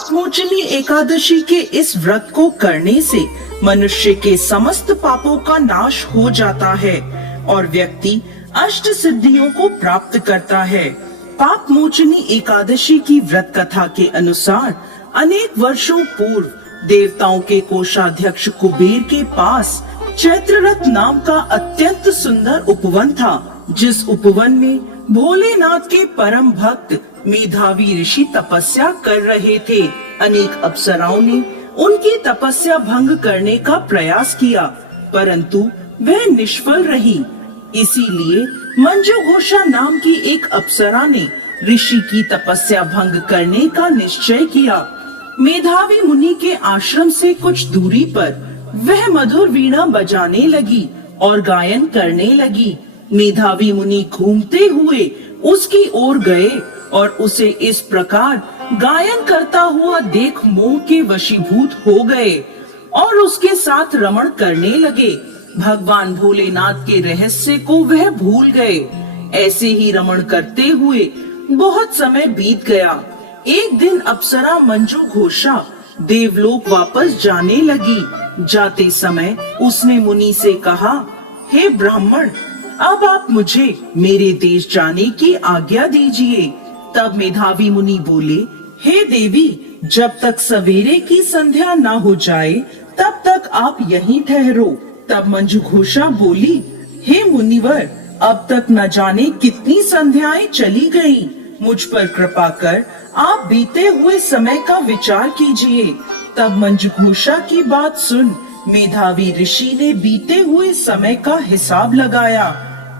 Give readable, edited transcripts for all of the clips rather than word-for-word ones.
पाप मोचनी एकादशी के इस व्रत को करने से मनुष्य के समस्त पापों का नाश हो जाता है और व्यक्ति अष्ट सिद्धियों को प्राप्त करता है। पाप मोचनी एकादशी की व्रत कथा के अनुसार अनेक वर्षों पूर्व देवताओं के कोषाध्यक्ष कुबेर के पास चैत्ररथ नाम का अत्यंत सुंदर उपवन था, जिस उपवन में भोलेनाथ के परम भक्त मेधावी ऋषि तपस्या कर रहे थे। अनेक अप्सराओं ने उनकी तपस्या भंग करने का प्रयास किया, परंतु वह निष्फल रही। इसीलिए मंजू घोषा नाम की एक अप्सरा ने ऋषि की तपस्या भंग करने का निश्चय किया। मेधावी मुनि के आश्रम से कुछ दूरी पर वह मधुर वीणा बजाने लगी और गायन करने लगी। मेधावी मुनि घूमते हुए उसकी ओर गए और उसे इस प्रकार गायन करता हुआ देख मोह के वशीभूत हो गए और उसके साथ रमण करने लगे। भगवान भोलेनाथ के रहस्य को वह भूल गए। ऐसे ही रमण करते हुए बहुत समय बीत गया। एक दिन अप्सरा मंजू घोषा देवलोक वापस जाने लगी। जाते समय उसने मुनि से कहा, हे ब्राह्मण, अब आप मुझे मेरे देश जाने की आज्ञा दीजिए। तब मेधावी मुनि बोले, हे देवी, जब तक सवेरे की संध्या न हो जाए तब तक आप यहीं ठहरो। तब मंजू घोषा बोली, हे मुनिवर, अब तक न जाने कितनी संध्याएं चली गईं। मुझ पर कृपा कर आप बीते हुए समय का विचार कीजिए। तब मंजू घोषा की बात सुन मेधावी ऋषि ने बीते हुए समय का हिसाब लगाया।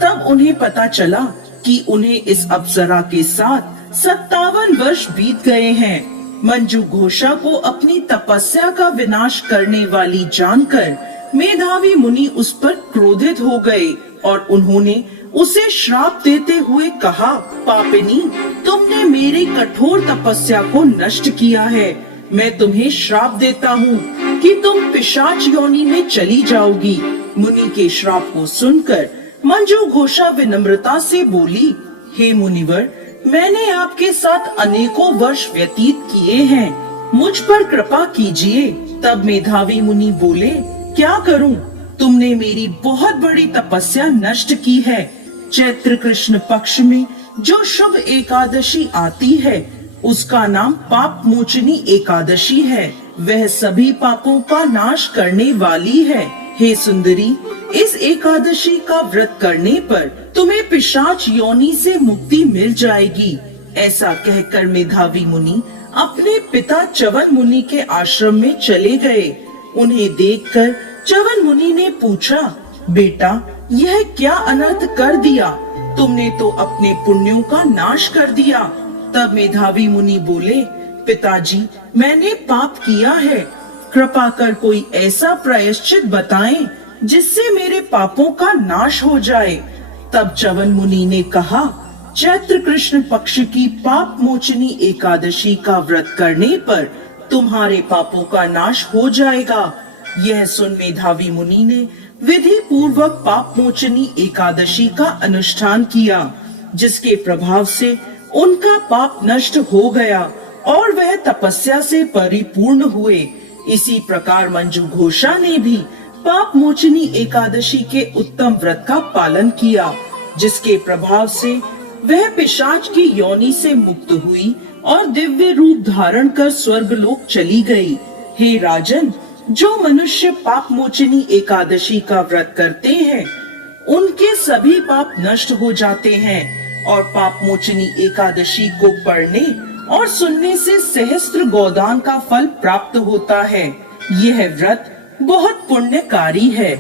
तब उन्हें पता चला कि उन्हें इस अप्सरा के साथ 57 वर्ष बीत गए हैं। मंजू घोषा को अपनी तपस्या का विनाश करने वाली जानकर मेधावी मुनि उस पर क्रोधित हो गए और उन्होंने उसे श्राप देते हुए कहा, पापिनी, तुमने मेरी कठोर तपस्या को नष्ट किया है। मैं तुम्हें श्राप देता हूँ कि तुम पिशाच योनि में चली जाओगी। मुनि के श्राप को सुनकर मंजू घोषा विनम्रता से बोली, हे मुनिवर, मैंने आपके साथ अनेकों वर्ष व्यतीत किए हैं, मुझ पर कृपा कीजिए। तब मेधावी मुनि बोले, क्या करूं? तुमने मेरी बहुत बड़ी तपस्या नष्ट की है। चैत्र कृष्ण पक्ष में जो शुभ एकादशी आती है उसका नाम पाप मोचनी एकादशी है। वह सभी पापों का नाश करने वाली है। हे सुंदरी, इस एकादशी का व्रत करने पर तुम्हें पिशाच योनि से मुक्ति मिल जाएगी। ऐसा कहकर मेधावी मुनि अपने पिता च्यवन मुनि के आश्रम में चले गए। उन्हें देखकर च्यवन मुनि ने पूछा, बेटा, यह क्या अनर्थ कर दिया? तुमने तो अपने पुण्यों का नाश कर दिया। तब मेधावी मुनि बोले, पिताजी, मैंने पाप किया है। कृपा कर कोई ऐसा प्रायश्चित बताएं जिससे मेरे पापों का नाश हो जाए। तब च्यवन मुनि ने कहा, चैत्र कृष्ण पक्ष की पाप मोचनी एकादशी का व्रत करने पर तुम्हारे पापों का नाश हो जाएगा। यह सुन मेधावी मुनि ने विधि पूर्वक पाप मोचनी एकादशी का अनुष्ठान किया, जिसके प्रभाव से उनका पाप नष्ट हो गया और वह तपस्या से परिपूर्ण हुए। इसी प्रकार मंजू घोषा ने भी पाप मोचनी एकादशी के उत्तम व्रत का पालन किया, जिसके प्रभाव से वह पिशाच की योनि से मुक्त हुई और दिव्य रूप धारण कर स्वर्गलोक चली गई। हे राजन, जो मनुष्य पाप मोचनी एकादशी का व्रत करते हैं उनके सभी पाप नष्ट हो जाते हैं और पाप मोचनी एकादशी को पढ़ने और सुनने से सहस्त्र गोदान का फल प्राप्त होता है। यह व्रत बहुत पुण्यकारी है।